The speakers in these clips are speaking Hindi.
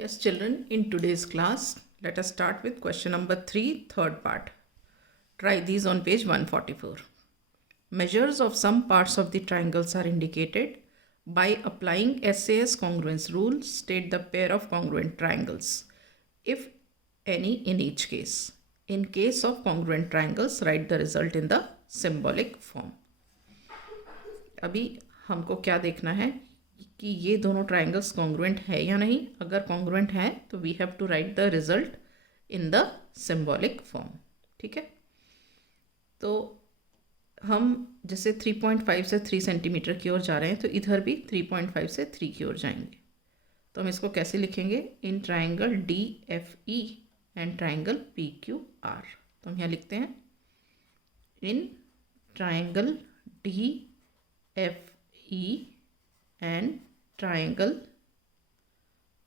Yes, children, in today's class, let us start with question number 3, third part. Try these on page 144. Measures of some parts of the triangles are indicated by applying SAS congruence rule. State the pair of congruent triangles, if any, in each case. In case of congruent triangles, write the result in the symbolic form. अभी हमको क्या देखना है कि ये दोनों ट्राइंगल्स कॉन्ग्रुएंट है या नहीं. अगर कॉन्ग्रुएंट है तो we have to write the result in the symbolic form. ठीक है, तो हम जैसे 3.5 से 3 सेंटीमीटर की ओर जा रहे हैं तो इधर भी 3.5 से 3 की ओर जाएंगे. तो हम इसको कैसे लिखेंगे? In triangle D F E and triangle P Q R. तो हम यहाँ लिखते हैं in triangle D F E and triangle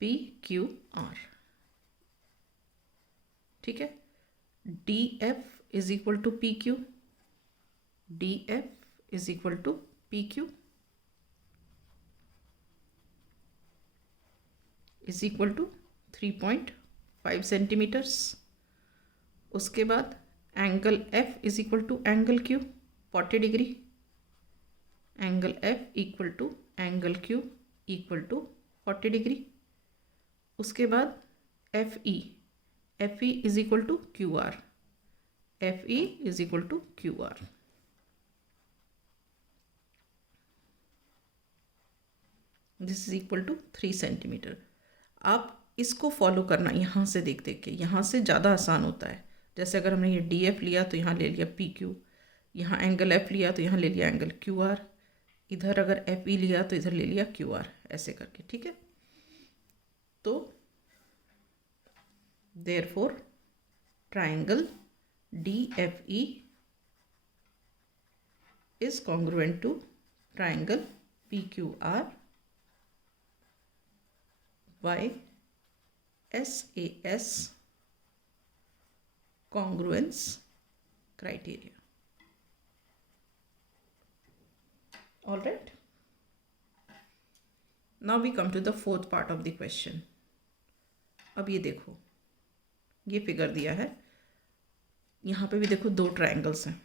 PQR. ठीक है, DF is equal to PQ, DF is equal to PQ is equal to 3.5 centimetres. उसके बाद angle F is equal to angle Q 40 degree. Angle F equal to angle Q equal to 40 degree. उसके बाद FE is equal to QR, FE is equal to QR. This is equal to 3 centimetre. आप इसको फॉलो करना यहाँ से देख देख के. यहाँ से ज़्यादा आसान होता है. जैसे अगर हमने ये DF लिया तो यहाँ ले लिया PQ, यहाँ एंगल F लिया तो यहाँ ले लिया एंगल QR, इधर अगर FE लिया तो इधर ले लिया QR, ऐसे करके. ठीक है, तो therefore triangle DFE is congruent to triangle PQR by SAS congruence criteria. All right. Now we come to the fourth part of the question. अब ये देखो, ये फिगर दिया है. यहाँ पे भी देखो दो ट्रायंगल्स हैं.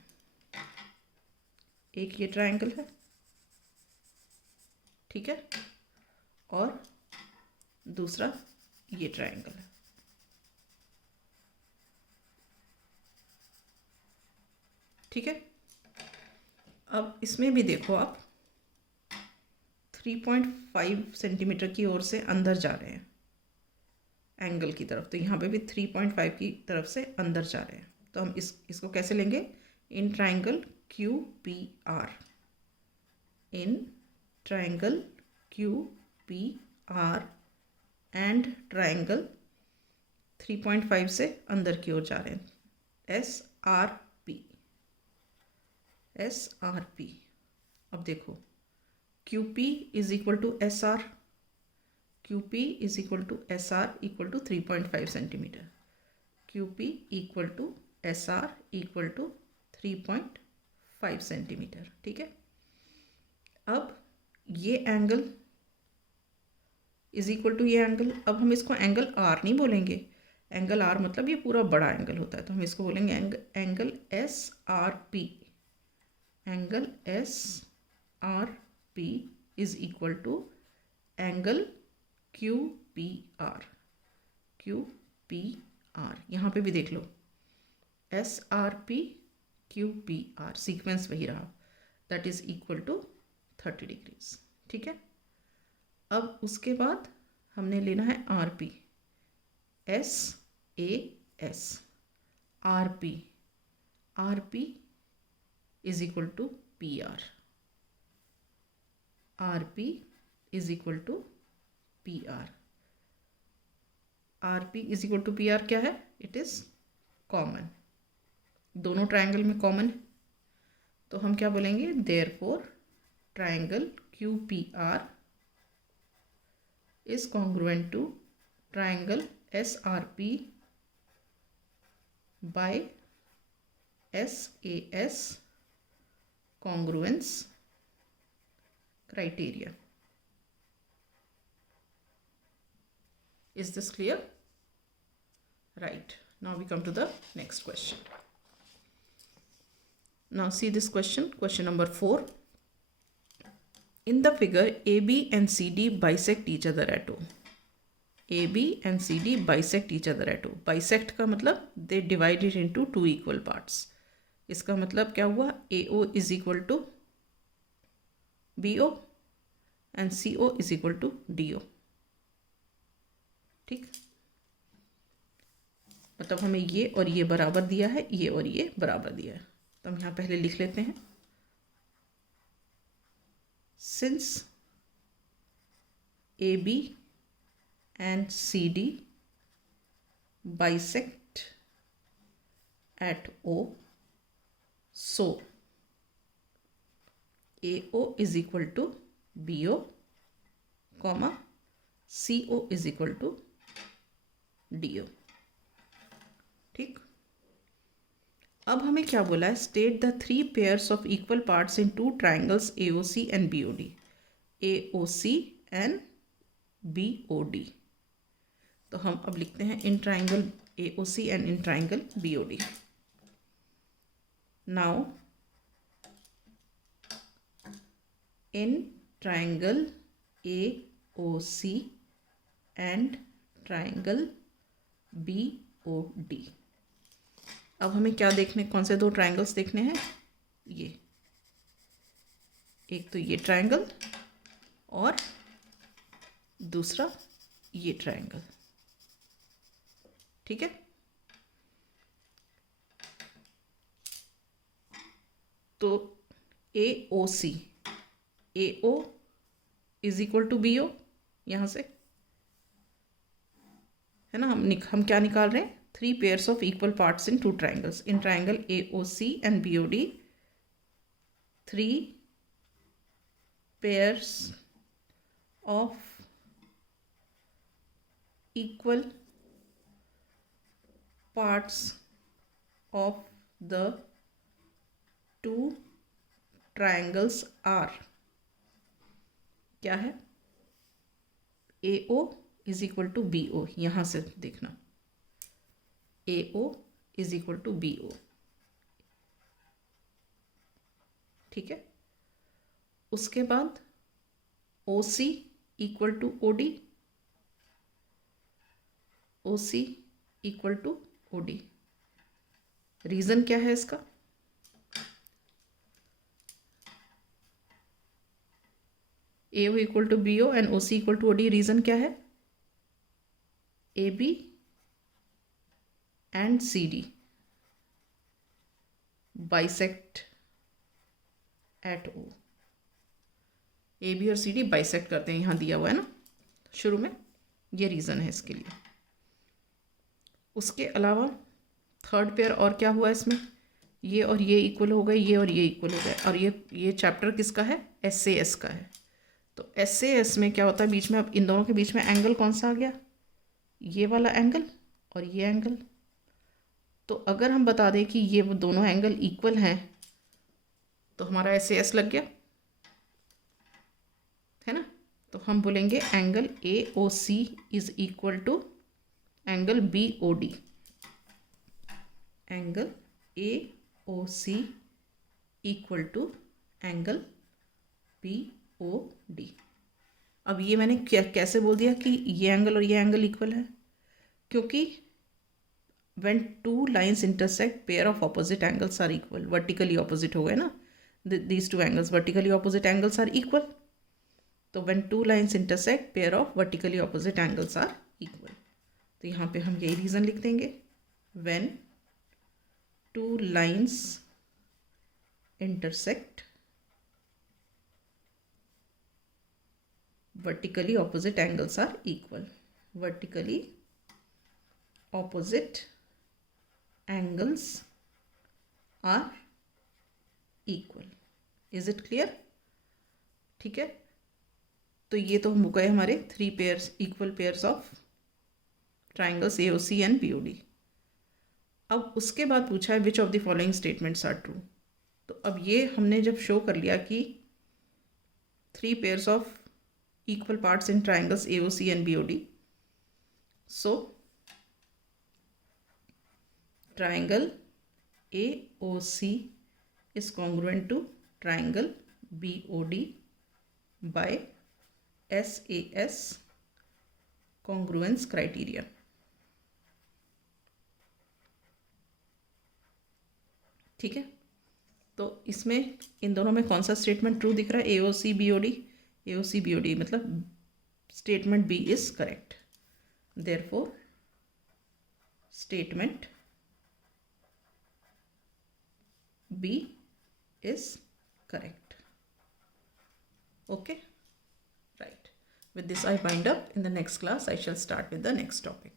एक ये ट्रायंगल है, ठीक है, और दूसरा ये ट्रायंगल है. ठीक है, अब इसमें भी देखो आप 3.5 सेंटीमीटर की ओर से अंदर जा रहे हैं एंगल की तरफ. तो यहाँ पे भी 3.5 की तरफ से अंदर जा रहे हैं. तो हम इसको कैसे लेंगे? In triangle QPR, in triangle QPR and triangle 3.5 से अंदर की ओर जा रहे हैं SRP. अब देखो QP is equal to SR, QP is equal to SR equal to 3.5 centimetre. QP equal to SR equal to 3.5 centimetre. ठीक है, अब ये एंगल इज इक्वल टू ये एंगल. अब हम इसको एंगल R नहीं बोलेंगे. एंगल R मतलब ये पूरा बड़ा एंगल होता है, तो हम इसको बोलेंगे angle SRP. Angle SRP is equal to angle QPR. यहाँ पे भी देख लो SRP QPR, सीक्वेंस वही रहा. That is equal to 30 degrees. ठीक है, अब उसके बाद हमने लेना है RP, SAS. RP is equal to PR. RP is equal to PR. RP is equal to PR क्या है? It is common. दोनों ट्राइंगल में कॉमन है, तो हम क्या बोलेंगे? Therefore triangle QPR is congruent to triangle SRP by SAS congruence criteria. Is this clear? Right. Now we come to the next question. Now see this question, question number 4. In the figure, AB and CD bisect each other at O. AB and CD bisect each other at O. Bisect का मतलब they divide it into two equal parts. इसका मतलब क्या हुआ? AO is equal to BO and CO is equal to DO. ठीक, मतलब हमें ये और ये बराबर दिया है, ये और ये बराबर दिया है, तो हम यहाँ पहले लिख लेते हैं. Since AB and CD bisect at O, so AO is equal to BO, comma CO is equal to DO. ठीक, अब हमें क्या बोला है? State the 3 pairs of equal parts in 2 triangles AOC and BOD. AOC and BOD. तो हम अब लिखते हैं in triangle AOC and in triangle BOD. Now in triangle AOC and triangle BOD. अब हमें क्या देखने, कौन से 2 ट्राइंगल्स देखने हैं? ये एक तो ये ट्राइंगल और दूसरा ये ट्राइंगल. ठीक है, तो AOC, AO is equal to BO, यहाँ से है ना. हम क्या निकाल रहे हैं? 3 pairs of equal parts in 2 triangles. In triangle AOC and BOD, 3 pairs of equal parts of the 2 triangles are, क्या है? AO is equal to BO. यहाँ से देखना, AO is equal to BO. ठीक है, उसके बाद OC equal to OD, OC equal to OD. Reason क्या है इसका? AO equal to BO and OC equal to OD. Reason क्या है? AB and CD bisect at O. AB और CD bisect करते हैं, यहाँ दिया हुआ है ना शुरू में, ये रीज़न है इसके लिए. उसके अलावा थर्ड पेयर और क्या हुआ इसमें? ये और ये इक्वल हो गए, ये और ये इक्वल हो गए. और ये चैप्टर किसका है? SAS का है. तो SAS में क्या होता है बीच में? अब इन दोनों के बीच में एंगल कौन सा आ गया? ये वाला एंगल और ये एंगल. तो अगर हम बता दें कि ये वो दोनों एंगल इक्वल हैं तो हमारा SAS लग गया, है ना. तो हम बोलेंगे angle AOC is equal to angle BOD. Angle AOC equal to angle BOD. अब ये मैंने कैसे बोल दिया कि ये एंगल और ये एंगल इक्वल है? क्योंकि when 2 lines intersect, pair of opposite angles are equal. Vertically opposite हो गए ना, these 2 angles, vertically opposite angles are equal. तो when 2 lines intersect, pair of vertically opposite angles are equal. तो यहाँ पे हम यही रीज़न लिख देंगे, when 2 lines intersect, vertically opposite angles are equal. Vertically opposite angles are equal. Is it clear? ठीक है, तो ये तो हो गए हमारे 3 pairs, equal pairs of triangles AOC and BOD. अब उसके बाद पूछा है which of the following statements are true. तो अब ये हमने जब शो कर लिया कि 3 pairs of equal parts in triangles AOC and BOD, So triangle AOC is congruent to triangle BOD by SAS congruence criteria. ठीक है, तो इसमें इन दोनों में कौन सा स्टेटमेंट ट्रू दिख रहा है? AOC BOD. AOC BOD मतलब statement B is correct. Therefore statement B is correct. Okay, right. With this I wind up. In the next class I shall start with the next topic.